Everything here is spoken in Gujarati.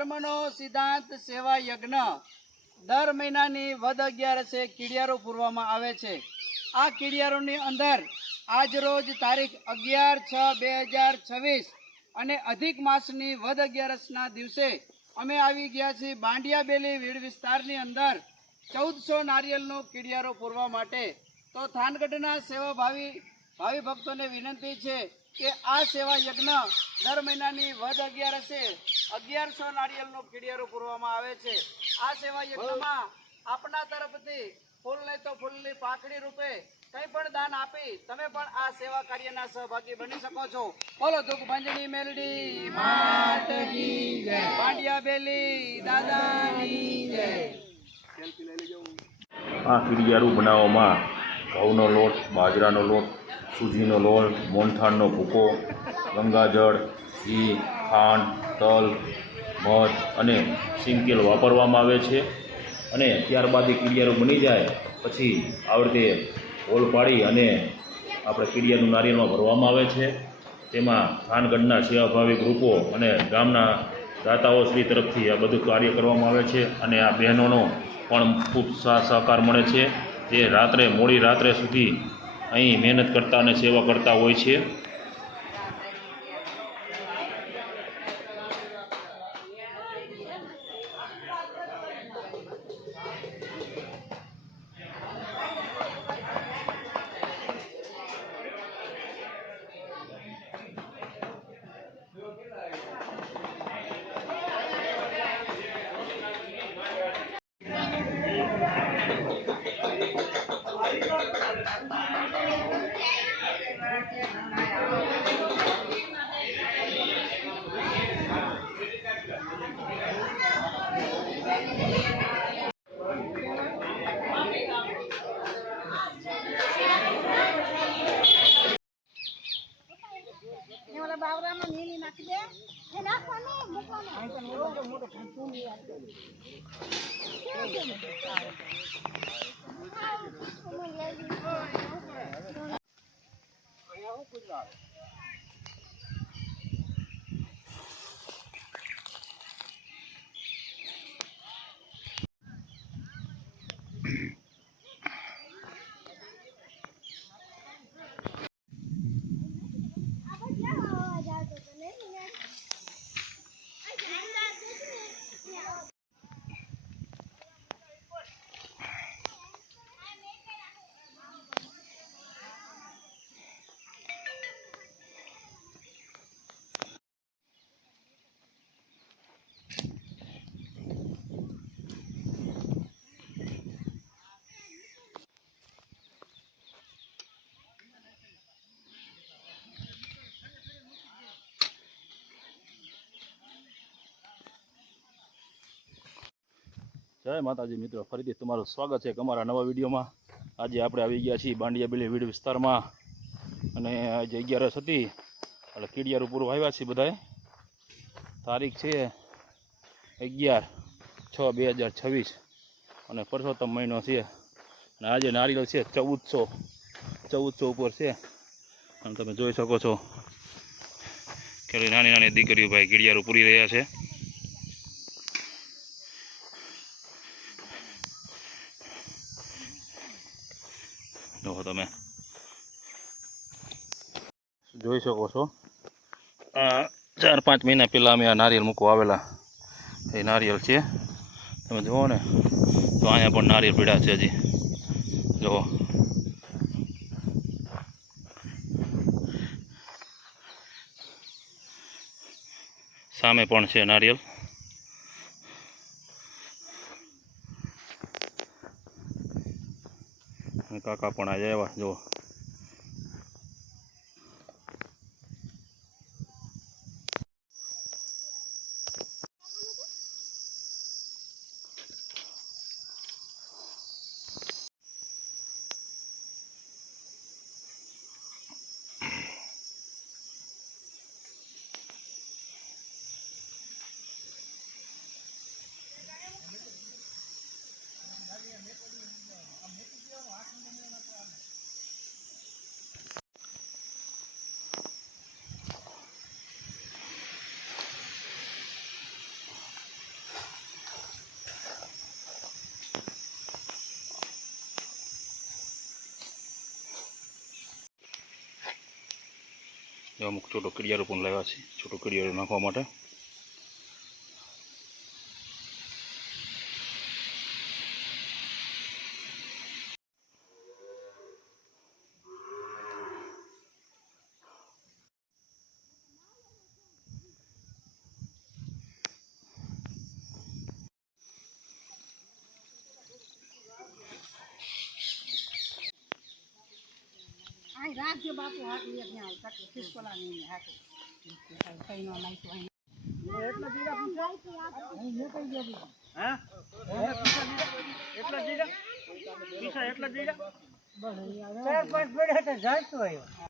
ધર્મનો સિદ્ધાંત સેવા યજ્ઞ દર મહિનાની વદ 11 કીડિયારો પૂરવામાં આવે છે। આ કીડિયારોની અંદર આજ રોજ તારીખ 11/6/2026 અને અધિક માસની વદ 11ના દિવસે અમે આવી ગયા છીએ બાંડિયા બેલી વીડ વિસ્તારની અંદર 1400 નારિયેળનો કીડિયારો પૂરવા માટે। તો થાનગઢના સેવાભાવી ભાવિ ભક્તોને વિનંતી છે કે આ સેવા યજ્ઞ દર મહિનાની વદ 11 નારિયેળનો કીડિયારો પૂરવામાં આવે છે। આ સેવા યજ્ઞમાં આપના તરફથી ફૂલ નહીં તો ફૂલની પાકડી રૂપે કંઈ પણ દાન આપી તમે પણ આ સેવા કાર્યના સહભાગી બની શકો છો। બોલો દુઃખ ભંજની મેલડી માત કી જય, બાંડિયા બેલી દાદાની જય। આ કીડિયારું બનાવવામાં ઘઉંનો લોટ, બાજરાનો લોટ, સૂજીનો લોટ, મોહનથાળનો ભૂકો, ગંગાજળ, ઘી, ખાંડ, તલ, મધ અને સિંગતેલ વાપરવામાં આવે છે। અને ત્યારબાદ એ કીડિયારું બની જાય પછી આવી રીતે હોલ પાડી અને આપણે કીડિયાનું નારિયેળમાં ભરવામાં આવે છે। તેમાં થાનગઢના સેવાભાવી ગ્રુપો અને ગામના દાતાઓ શ્રી તરફથી આ બધું કાર્ય કરવામાં આવે છે અને આ બહેનોનો પણ ખૂબ સહકાર મળે છે, જે રાત્રે મોડી રાત્રે સુધી અહીં મહેનત કરતા અને સેવા કરતા હોય છે। જય માતાજી મિત્રો, ફરીથી તમારું સ્વાગત છે અમારા નવા વિડીયોમાં। આજે આપણે આવી ગયા છીએ બાંડિયા બેલી વીડ વિસ્તારમાં અને આજે 11 હતી એટલે કીડિયારું પૂરું આવ્યા છીએ બધાએ। તારીખ છે 11/6/2026 અને પરસોત્તમ મહિનો છે અને આજે નારિયેળ છે 1400 ઉપર છે અને તમે જોઈ શકો છો કે નાની નાની દીકરીઓ ભાઈ કીડિયારું પૂરી રહ્યા છે। જો તમે જોઈ શકો છો આ 4-5 મહિના પહેલાં અમે આ નારિયેળ મૂકવા આવેલા એ નારિયેળ છે। તમે જુઓ ને તો અહીંયા પણ નારિયેળ પીડા છે હજી જુઓ। સામે પણ છે નારિયેળ। કાકા પણ આજે આવ્યા જુઓ। અમુક છોટો કડિયારો પણ લાવ્યા છે, છોટો કડિયારો નાખવા માટે. રાખજો બાપુ હાથ એક ત્યાં તક ખિસકોલા નહીં હાથ કઈ નો નાખ્યો એટલા દીડા હા એટલા દીડા પીસા એટલા દીડા બસ 4-5 પડે તો જાય તો આવ્યો.